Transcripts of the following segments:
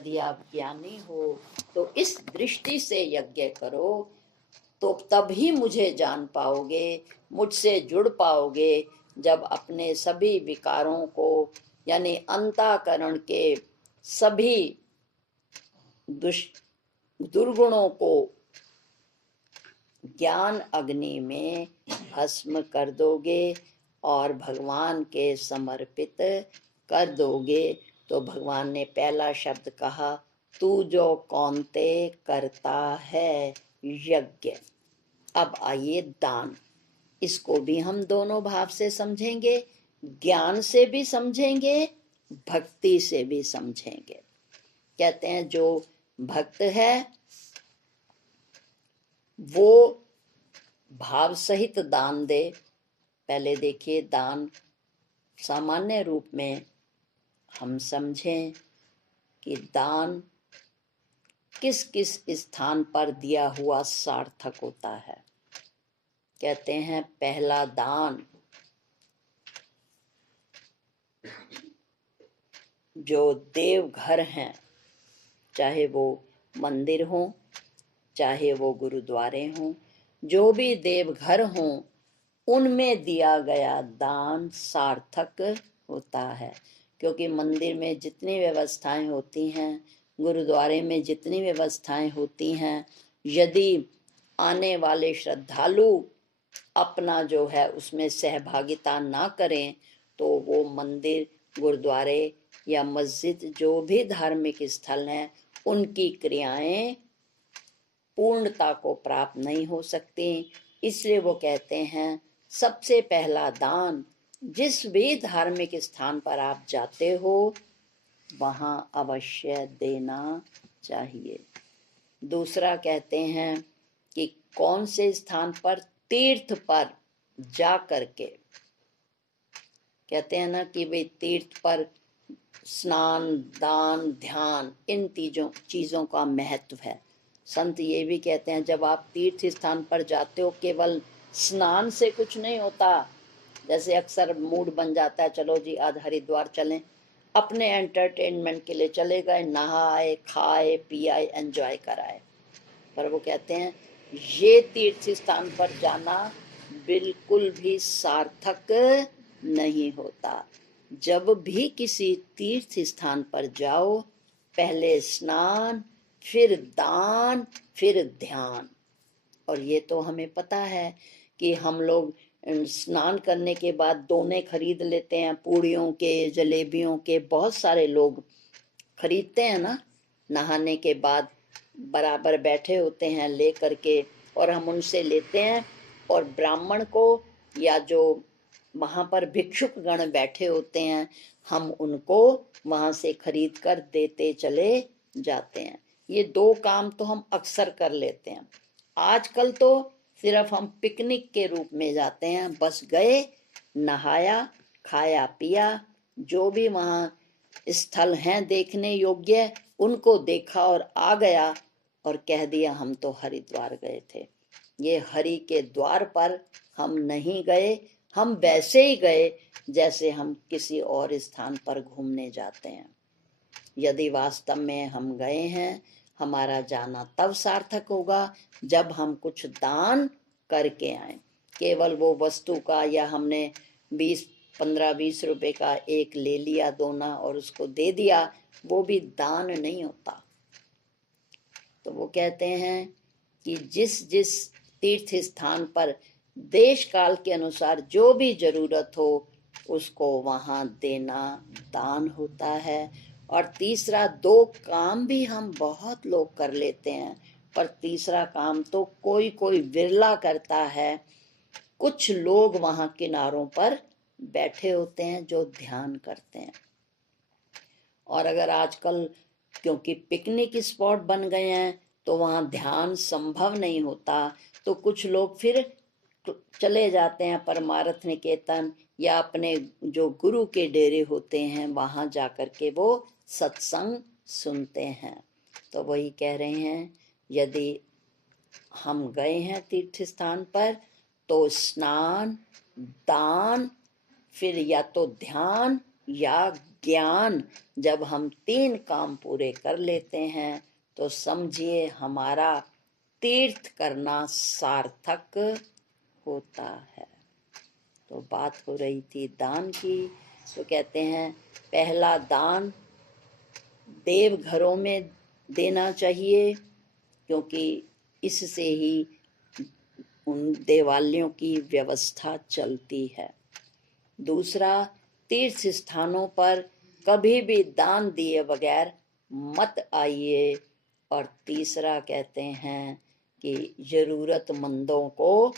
यदि आप ज्ञानी हो तो इस दृष्टि से यज्ञ करो, तो तभी मुझे जान पाओगे, मुझसे जुड़ पाओगे। जब अपने सभी विकारों को यानी अंतःकरण के सभी दुर्गुणों को ज्ञान अग्नि में भस्म कर दोगे और भगवान के समर्पित कर दोगे। तो भगवान ने पहला शब्द कहा, तू जो कौनते करता है यज्ञ। अब आइए दान, इसको भी हम दोनों भाव से समझेंगे, ज्ञान से भी समझेंगे, भक्ति से भी समझेंगे। कहते हैं जो भक्त है वो भाव सहित दान दे। पहले देखिए, दान सामान्य रूप में हम समझें कि दान किस किस स्थान पर दिया हुआ सार्थक होता है। कहते हैं पहला दान जो देवघर हैं, चाहे वो मंदिर हो, चाहे वो गुरुद्वारे हों, जो भी देवघर हों, उनमें दिया गया दान सार्थक होता है। क्योंकि मंदिर में जितनी व्यवस्थाएं होती हैं, गुरुद्वारे में जितनी व्यवस्थाएं होती हैं, यदि आने वाले श्रद्धालु अपना जो है उसमें सहभागिता ना करें, तो वो मंदिर, गुरुद्वारे या मस्जिद, जो भी धार्मिक स्थल हैं, उनकी क्रियाएं पूर्णता को प्राप्त नहीं हो सकती। इसलिए वो कहते हैं सबसे पहला दान जिस भी धार्मिक स्थान पर आप जाते हो वहां अवश्य देना चाहिए। दूसरा कहते हैं कि कौन से स्थान पर, तीर्थ पर जा करके, कहते हैं ना कि वे तीर्थ पर स्नान, दान, ध्यान, इन चीजों का महत्व है। संत ये भी कहते हैं जब आप तीर्थ स्थान पर जाते हो, केवल स्नान से कुछ नहीं होता। जैसे अक्सर मूड बन जाता है, चलो जी आज हरिद्वार चलें, अपने एंटरटेनमेंट के लिए चले गए, नहाए, खाए, पियाए, एंजॉय कराए। पर वो कहते हैं ये तीर्थ स्थान पर जाना बिल्कुल भी सार्थक नहीं होता। जब भी किसी तीर्थ स्थान पर जाओ, पहले स्नान, फिर दान, फिर ध्यान। और ये तो हमें पता है कि हम लोग स्नान करने के बाद दोने खरीद लेते हैं, पूड़ियों के, जलेबियों के, बहुत सारे लोग खरीदते हैं ना। नहाने के बाद बराबर बैठे होते हैं ले करके, और हम उनसे लेते हैं, और ब्राह्मण को या जो वहां पर भिक्षुक गण बैठे होते हैं, हम उनको वहां से खरीद कर देते चले जाते हैं। ये दो काम तो हम अक्सर कर लेते हैं। आजकल तो सिर्फ हम पिकनिक के रूप में जाते हैं, बस गए, नहाया, खाया, पिया, जो भी वहां स्थल हैं देखने योग्य उनको देखा और आ गया, और कह दिया हम तो हरिद्वार गए थे। ये हरि के द्वार पर हम नहीं गए, हम वैसे ही गए जैसे हम किसी और स्थान पर घूमने जाते हैं। यदि वास्तव में हम गए हैं, हमारा जाना तब सार्थक होगा जब हम कुछ दान करके आए। केवल वो वस्तु का, या हमने 15-20 रुपए का एक ले लिया दोना और उसको दे दिया, वो भी दान नहीं होता। तो वो कहते हैं कि जिस जिस तीर्थ स्थान पर देश काल के अनुसार जो भी जरूरत हो उसको वहां देना दान होता है। और तीसरा, दो काम भी हम बहुत लोग कर लेते हैं, पर तीसरा काम तो कोई कोई विरला करता है। कुछ लोग वहां किनारों पर बैठे होते हैं जो ध्यान करते हैं। और अगर आजकल क्योंकि पिकनिक स्पॉट बन गए हैं तो वहां ध्यान संभव नहीं होता, तो कुछ लोग फिर चले जाते हैं परमार्थ निकेतन या अपने जो गुरु के डेरे होते हैं वहां जाकर के वो सत्संग सुनते हैं। तो वही कह रहे हैं, यदि हम गए हैं तीर्थ स्थान पर तो स्नान, दान, फिर या तो ध्यान या ज्ञान, जब हम 3 काम पूरे कर लेते हैं तो समझिए हमारा तीर्थ करना सार्थक होता है। तो बात हो रही थी दान की। तो कहते हैं पहला दान देव घरों में देना चाहिए, क्योंकि इससे ही उन देवालयों की व्यवस्था चलती है। दूसरा, तीर्थ स्थानों पर कभी भी दान दिए बगैर मत आइए। और तीसरा कहते हैं कि जरूरतमंदों को,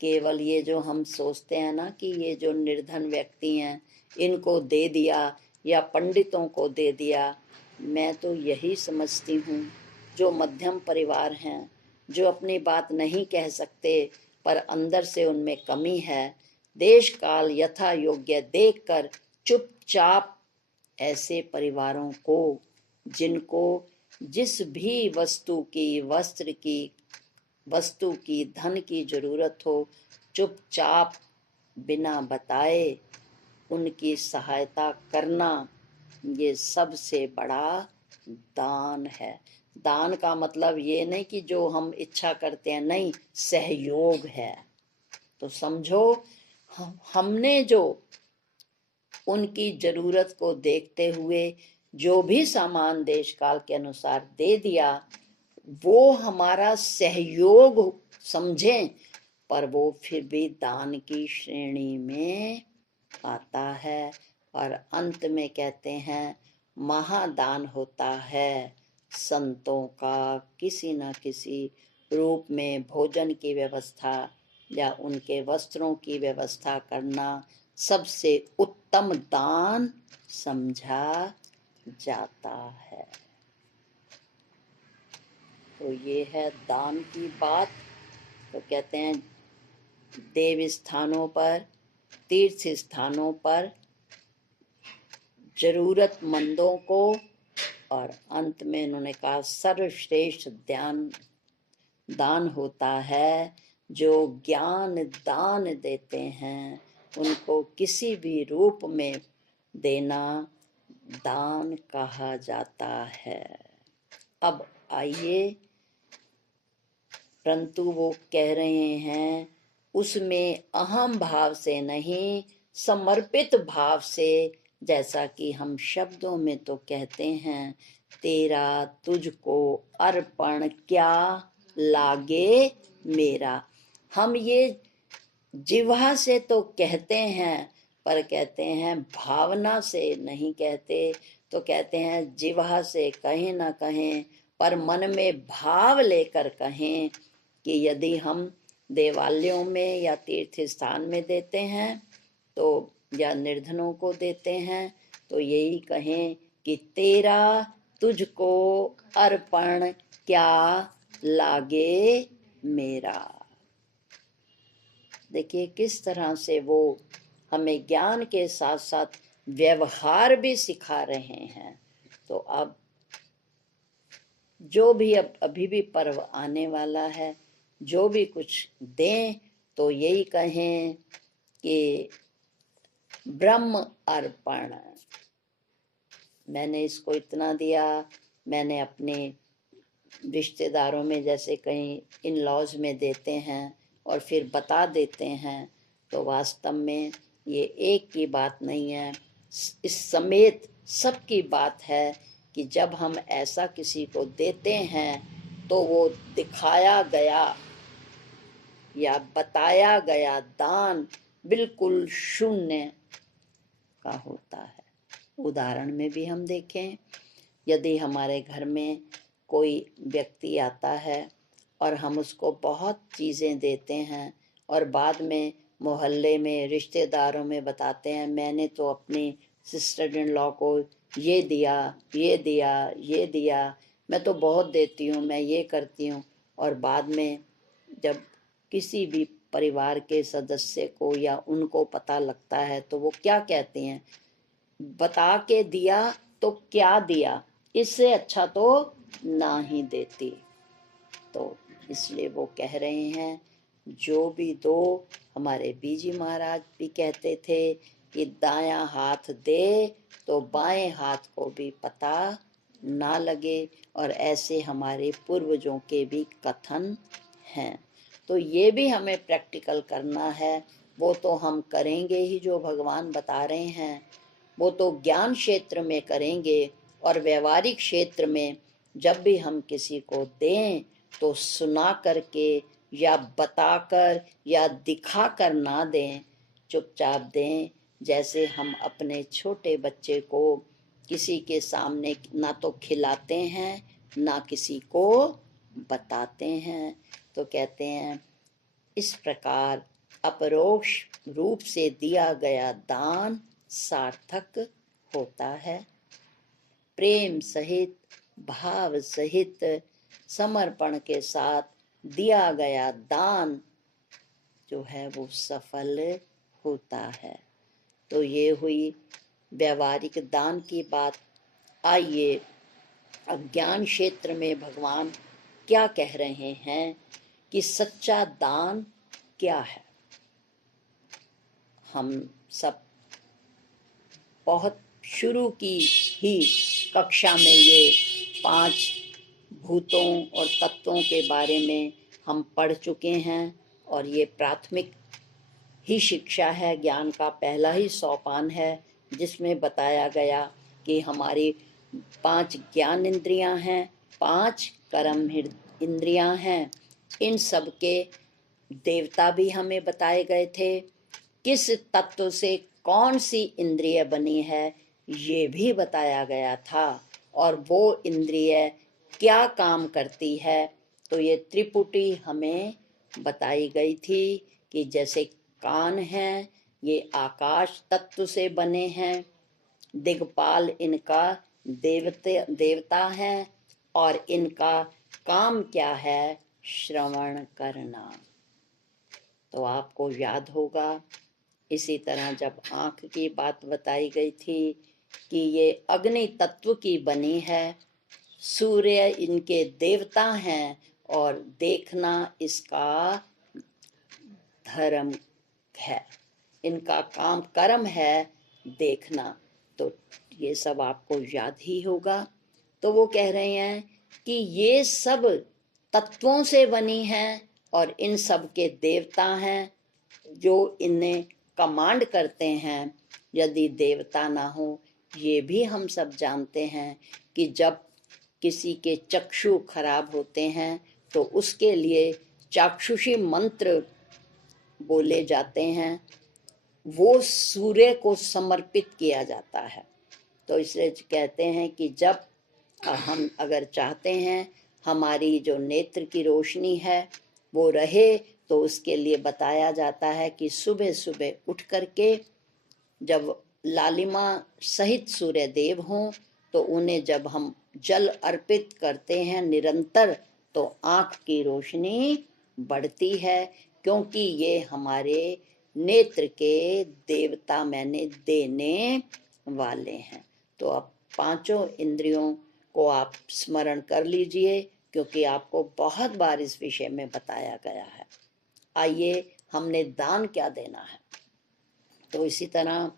केवल ये जो हम सोचते हैं ना कि ये जो निर्धन व्यक्ति हैं इनको दे दिया या पंडितों को दे दिया, मैं तो यही समझती हूँ जो मध्यम परिवार हैं, जो अपनी बात नहीं कह सकते पर अंदर से उनमें कमी है, देश काल यथा योग्य देखकर चुपचाप ऐसे परिवारों को, जिनको जिस भी वस्तु की, वस्त्र की, वस्तु की, धन की जरूरत हो, चुपचाप बिना बताए उनकी सहायता करना, ये सबसे बड़ा दान है। दान का मतलब ये नहीं कि जो हम इच्छा करते हैं, नहीं, सहयोग है। तो समझो हमने जो उनकी जरूरत को देखते हुए जो भी सामान देश काल के अनुसार दे दिया, वो हमारा सहयोग समझें, पर वो फिर भी दान की श्रेणी में आता है। और अंत में कहते हैं महादान होता है संतों का किसी न किसी रूप में भोजन की व्यवस्था या उनके वस्त्रों की व्यवस्था करना सबसे उत्तम दान समझा जाता है। तो ये है दान की बात। तो कहते हैं देव स्थानों पर, तीर्थ स्थानों पर जरूरतमंदों को, और अंत में उन्होंने कहा सर्वश्रेष्ठ दान होता है जो ज्ञान दान देते हैं, उनको किसी भी रूप में देना दान कहा जाता है। अब आइए, परंतु वो कह रहे हैं उसमें अहम भाव से नहीं, समर्पित भाव से, जैसा कि हम शब्दों में तो कहते हैं तेरा तुझको अर्पण क्या लागे मेरा। हम ये जिह्वा से तो कहते हैं, पर कहते हैं भावना से नहीं कहते। तो कहते हैं जिह्वा से कहें ना कहें, पर मन में भाव लेकर कहें कि यदि हम देवालयों में या तीर्थ स्थान में देते हैं तो, या निर्धनों को देते हैं, तो यही कहें कि तेरा तुझको अर्पण क्या लागे मेरा। देखिए किस तरह से वो हमें ज्ञान के साथ साथ व्यवहार भी सिखा रहे हैं। तो अब जो भी अभी भी पर्व आने वाला है, जो भी कुछ दें तो यही कहें कि ब्रह्म अर्पण। मैंने इसको इतना दिया, मैंने अपने रिश्तेदारों में जैसे कहीं इन लॉज में देते हैं और फिर बता देते हैं, तो वास्तव में ये एक की बात नहीं है, इस समेत सबकी बात है कि जब हम ऐसा किसी को देते हैं तो वो दिखाया गया या बताया गया दान बिल्कुल शून्य का होता है। उदाहरण में भी हम देखें, यदि हमारे घर में कोई व्यक्ति आता है और हम उसको बहुत चीज़ें देते हैं और बाद में मोहल्ले में रिश्तेदारों में बताते हैं मैंने तो अपनी सिस्टर इन लॉ को ये दिया, ये दिया, ये दिया, मैं तो बहुत देती हूँ, मैं ये करती हूँ, और बाद में जब किसी भी परिवार के सदस्य को या उनको पता लगता है तो वो क्या कहते हैं, बता के दिया तो क्या दिया, इससे अच्छा तो ना ही देती। तो इसलिए वो कह रहे हैं जो भी दो, हमारे बीजी महाराज भी कहते थे कि दायां हाथ दे तो बाएं हाथ को भी पता ना लगे, और ऐसे हमारे पूर्वजों के भी कथन हैं। तो ये भी हमें प्रैक्टिकल करना है। वो तो हम करेंगे ही, जो भगवान बता रहे हैं वो तो ज्ञान क्षेत्र में करेंगे, और व्यवहारिक क्षेत्र में जब भी हम किसी को दें तो सुना करके या बताकर या दिखाकर ना दें, चुपचाप दें। जैसे हम अपने छोटे बच्चे को किसी के सामने ना तो खिलाते हैं ना किसी को बताते हैं। तो कहते हैं इस प्रकार अपरोक्ष रूप से दिया गया दान सार्थक होता है। प्रेम सहित, भाव सहित, समर्पण के साथ दिया गया दान जो है वो सफल होता है। तो ये हुई व्यवहारिक दान की बात। आइए अब ज्ञान क्षेत्र में भगवान क्या कह रहे हैं कि सच्चा दान क्या है। हम सब बहुत शुरू की ही कक्षा में ये 5 भूतों और तत्वों के बारे में हम पढ़ चुके हैं, और ये प्राथमिक ही शिक्षा है, ज्ञान का पहला ही सोपान है, जिसमें बताया गया कि हमारी 5 ज्ञान इंद्रियां हैं, 5 कर्म इंद्रियां हैं। इन सब के देवता भी हमें बताए गए थे। किस तत्व से कौन सी इंद्रिय बनी है ये भी बताया गया था, और वो इंद्रिय क्या काम करती है। तो ये त्रिपुटी हमें बताई गई थी कि जैसे कान हैं ये आकाश तत्व से बने हैं, दिग्पाल इनका देवता है, और इनका काम क्या है, श्रवण करना। तो आपको याद होगा, इसी तरह जब आँख की बात बताई गई थी कि ये अग्नि तत्व की बनी है, सूर्य इनके देवता हैं, और देखना इसका धर्म है, इनका काम कर्म है देखना। तो ये सब आपको याद ही होगा। तो वो कह रहे हैं कि ये सब तत्वों से बनी हैं, और इन सब के देवता हैं जो इन्हें कमांड करते हैं। यदि देवता ना हो, ये भी हम सब जानते हैं कि जब किसी के चक्षु खराब होते हैं तो उसके लिए चाक्षुषी मंत्र बोले जाते हैं, वो सूर्य को समर्पित किया जाता है। तो इसलिए कहते हैं कि जब हम अगर चाहते हैं हमारी जो नेत्र की रोशनी है वो रहे, तो उसके लिए बताया जाता है कि सुबह सुबह उठ करके जब लालिमा सहित सूर्य देव हों तो उन्हें जब हम जल अर्पित करते हैं निरंतर, तो आँख की रोशनी बढ़ती है, क्योंकि ये हमारे नेत्र के देवता मैंने देने वाले हैं। तो अब 5 इंद्रियों को आप स्मरण कर लीजिए, क्योंकि आपको बहुत बार इस विषय में बताया गया है। आइए, हमने दान क्या देना है। तो इसी तरह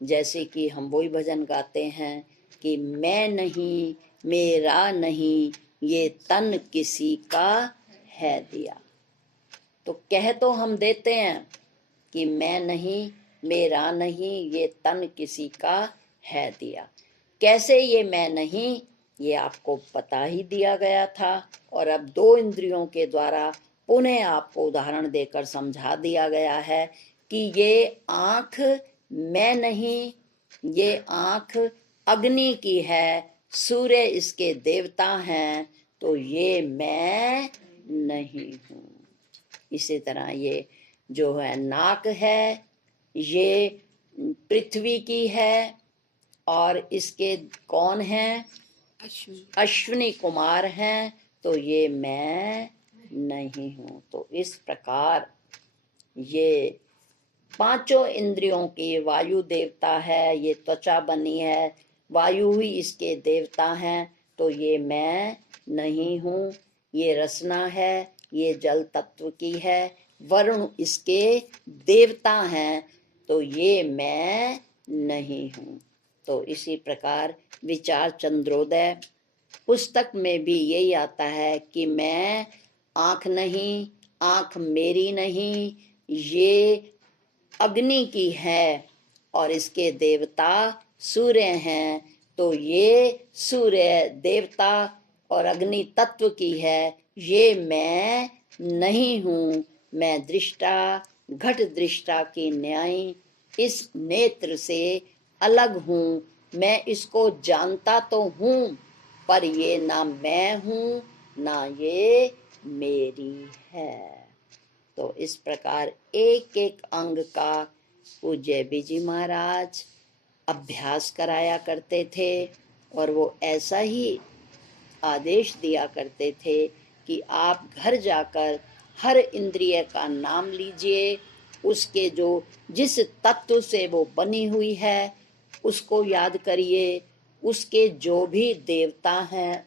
जैसे कि हम वही भजन गाते हैं कि मैं नहीं, मेरा नहीं, ये तन किसी का है दिया। तो कह तो हम देते हैं कि मैं नहीं, मेरा नहीं, ये तन किसी का है दिया। कैसे ये मैं नहीं, ये आपको पता ही दिया गया था, और अब 2 इंद्रियों के द्वारा पुनः आपको उदाहरण देकर समझा दिया गया है कि ये आँख मैं नहीं, ये आँख अग्नि की है, सूर्य इसके देवता हैं, तो ये मैं नहीं हूँ। इसी तरह ये जो है नाक है, ये पृथ्वी की है, और इसके कौन हैं, अश्विनी कुमार हैं, तो ये मैं नहीं हूँ। तो इस प्रकार ये 5 इंद्रियों की वायु देवता है, ये त्वचा बनी है, वायु ही इसके देवता हैं, तो ये मैं नहीं हूँ। ये रसना है, ये जल तत्व की है, वरुण इसके देवता हैं, तो ये मैं नहीं हूँ। तो इसी प्रकार विचार चंद्रोदय पुस्तक में भी यही आता है कि मैं आँख नहीं, आँख मेरी नहीं, ये अग्नि की है और इसके देवता सूर्य हैं। तो ये सूर्य देवता और अग्नि तत्व की है, ये मैं नहीं हूँ। मैं दृष्टा, घट दृष्टा की न्याय इस नेत्र से अलग हूँ। मैं इसको जानता तो हूँ, पर ये ना मैं हूँ, ना ये मेरी है। तो इस प्रकार एक एक अंग का पूज्य बीजी महाराज अभ्यास कराया करते थे और वो ऐसा ही आदेश दिया करते थे कि आप घर जाकर हर इंद्रिय का नाम लीजिए, उसके जो जिस तत्व से वो बनी हुई है उसको याद करिए, उसके जो भी देवता हैं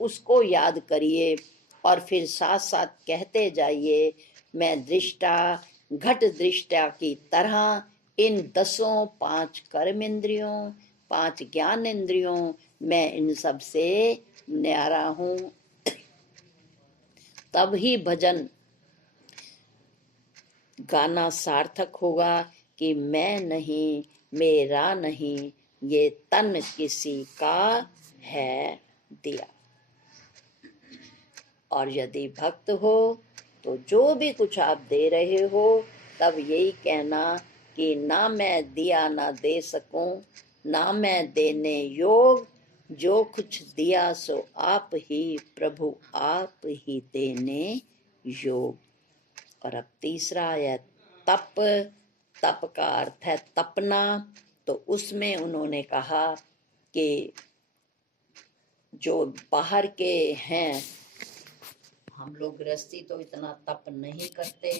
उसको याद करिए और फिर साथ साथ कहते जाइए, मैं दृष्टा घट दृष्टा की तरह इन 5 कर्म इंद्रियों, 5 ज्ञान इंद्रियों, मैं इन सब से न्यारा हूँ। तब ही भजन गाना सार्थक होगा कि मैं नहीं, मेरा नहीं, ये तन किसी का है दिया। और यदि भक्त हो तो जो भी कुछ आप दे रहे हो तब यही कहना कि ना मैं दिया ना दे सकूं, ना मैं देने योग, जो कुछ दिया सो आप ही प्रभु, आप ही देने योग। और अब तीसरा है तप। तप का अर्थ है तपना। तो उसमें उन्होंने कहा कि जो बाहर के हैं, हम लोग गृहस्थी तो इतना तप नहीं करते,